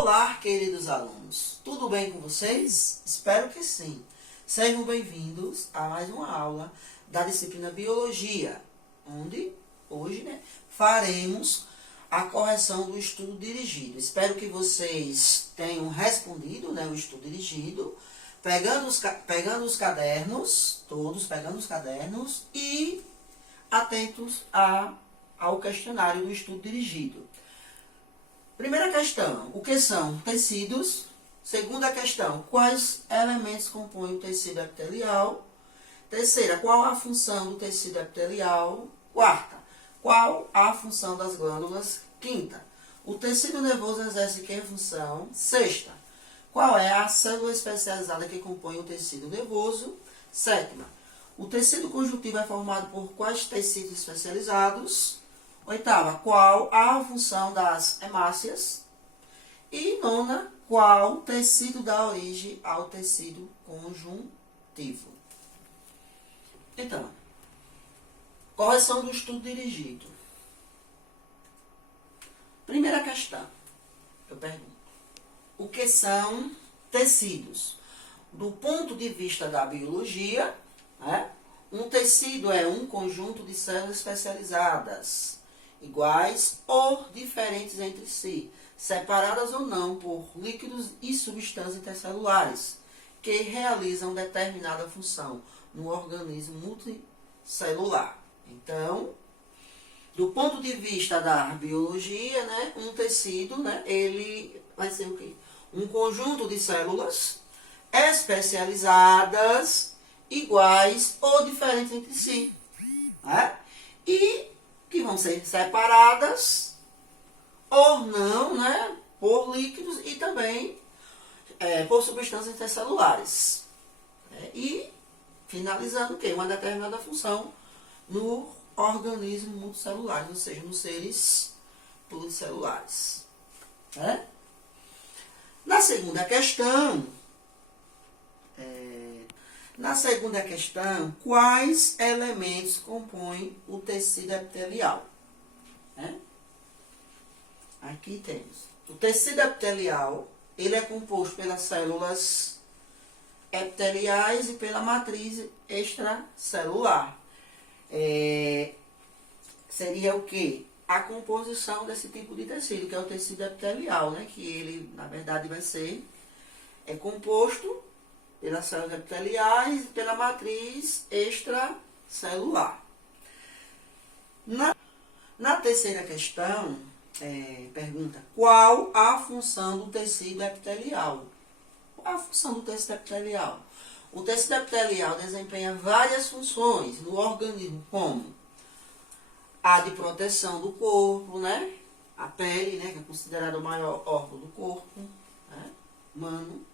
Olá, queridos alunos. Tudo bem com vocês? Espero que sim. Sejam bem-vindos a mais uma aula da disciplina Biologia, onde hoje faremos a correção do estudo dirigido. Espero que vocês tenham respondido o estudo dirigido, pegando os cadernos, todos pegando os cadernos e atentos ao questionário do estudo dirigido. Primeira questão, o que são tecidos? Segunda questão, quais elementos compõem o tecido epitelial? Terceira, qual a função do tecido epitelial? Quarta, qual a função das glândulas? Quinta, o tecido nervoso exerce que função? Sexta, qual é a célula especializada que compõe o tecido nervoso? Sétima, o tecido conjuntivo é formado por quais tecidos especializados? Oitava, qual a função das hemácias? E nona, qual tecido dá origem ao tecido conjuntivo? Então, correção do estudo dirigido. Primeira questão, eu pergunto, o que são tecidos? Do ponto de vista da biologia, um tecido é um conjunto de células especializadas, iguais ou diferentes entre si, separadas ou não por líquidos e substâncias intercelulares, que realizam determinada função no organismo multicelular. Então, do ponto de vista da biologia, um tecido, ele vai ser o quê? Um conjunto de células especializadas, iguais ou diferentes entre si, e que vão ser separadas ou não, por líquidos e também por substâncias intercelulares. E finalizando o quê? Uma determinada função no organismo multicelular, ou seja, nos seres pluricelulares. Na segunda questão, quais elementos compõem o tecido epitelial? Aqui temos. O tecido epitelial, ele é composto pelas células epiteliais e pela matriz extracelular. Seria o quê? A composição desse tipo de tecido, que é o tecido epitelial, que ele, na verdade, vai ser composto pelas células epiteliais e pela matriz extracelular. Na terceira questão, pergunta, qual a função do tecido epitelial? Qual a função do tecido epitelial? O tecido epitelial desempenha várias funções no organismo, como a de proteção do corpo, a pele, que é considerado o maior órgão do corpo humano,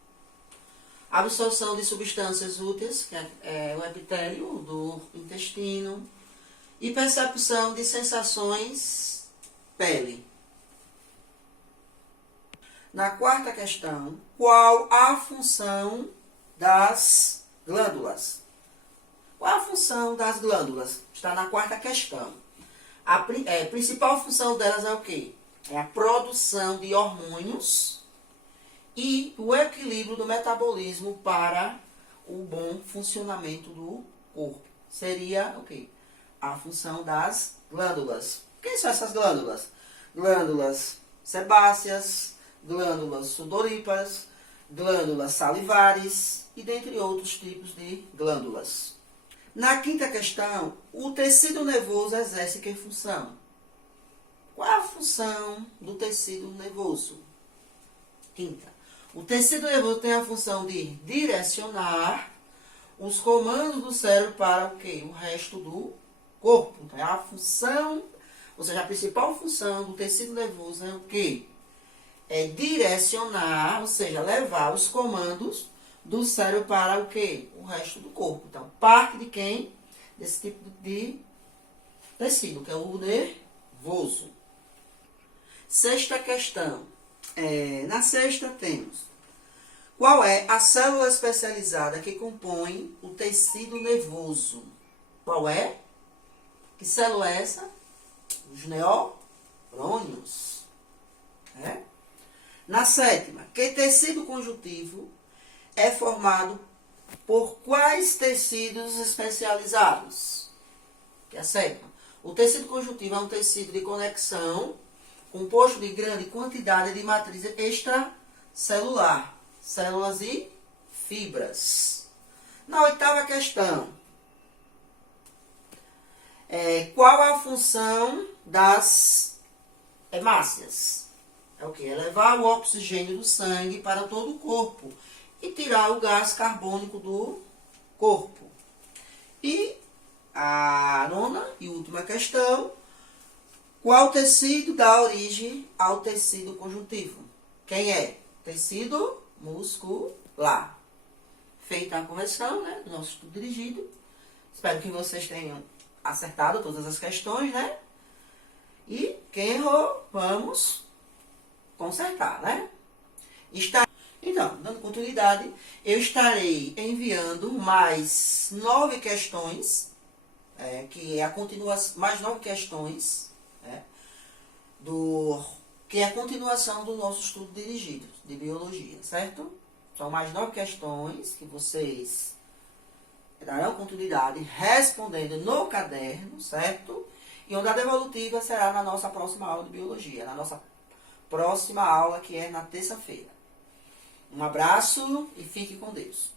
a absorção de substâncias úteis, que é o epitélio do intestino, e percepção de sensações pele. Na quarta questão, qual a função das glândulas? Qual a função das glândulas? Está na quarta questão. A principal função delas é o quê? É a produção de hormônios e o equilíbrio do metabolismo para o bom funcionamento do corpo. Seria o quê? A função das glândulas. Quem são essas glândulas? Glândulas sebáceas, glândulas sudoríparas, glândulas salivares e dentre outros tipos de glândulas. Na quinta questão, o tecido nervoso exerce que função? Qual a função do tecido nervoso? Quinta. O tecido nervoso tem a função de direcionar os comandos do cérebro para o quê? O resto do corpo. Então, a função, ou seja, a principal função do tecido nervoso é o quê? É direcionar, ou seja, levar os comandos do cérebro para o quê? O resto do corpo. Então, parte de quem? Desse tipo de tecido, que é o nervoso. Sexta questão. Na sexta temos, qual é a célula especializada que compõe o tecido nervoso? Qual é? Que célula é essa? Os neurônios. Na sétima, que tecido conjuntivo é formado por quais tecidos especializados? Que é a sétima. O tecido conjuntivo é um tecido de conexão composto de grande quantidade de matriz extracelular, células e fibras. Na oitava questão, qual a função das hemácias? É o que? É levar o oxigênio do sangue para todo o corpo e tirar o gás carbônico do corpo. E a nona e última questão, qual tecido dá origem ao tecido conjuntivo? Quem é? Tecido muscular. Feita a correção, né, do nosso estudo dirigido. Espero que vocês tenham acertado todas as questões, né? E quem errou, vamos consertar, né? Então, dando continuidade, eu estarei enviando mais 9 questões, que é a continuação, mais 9 questões, que é a continuação do nosso estudo dirigido de biologia, certo? São mais 9 questões que vocês darão continuidade respondendo no caderno, certo? E onde a devolutiva será na nossa próxima aula de biologia, na nossa próxima aula, que é na terça-feira. Um abraço e fique com Deus.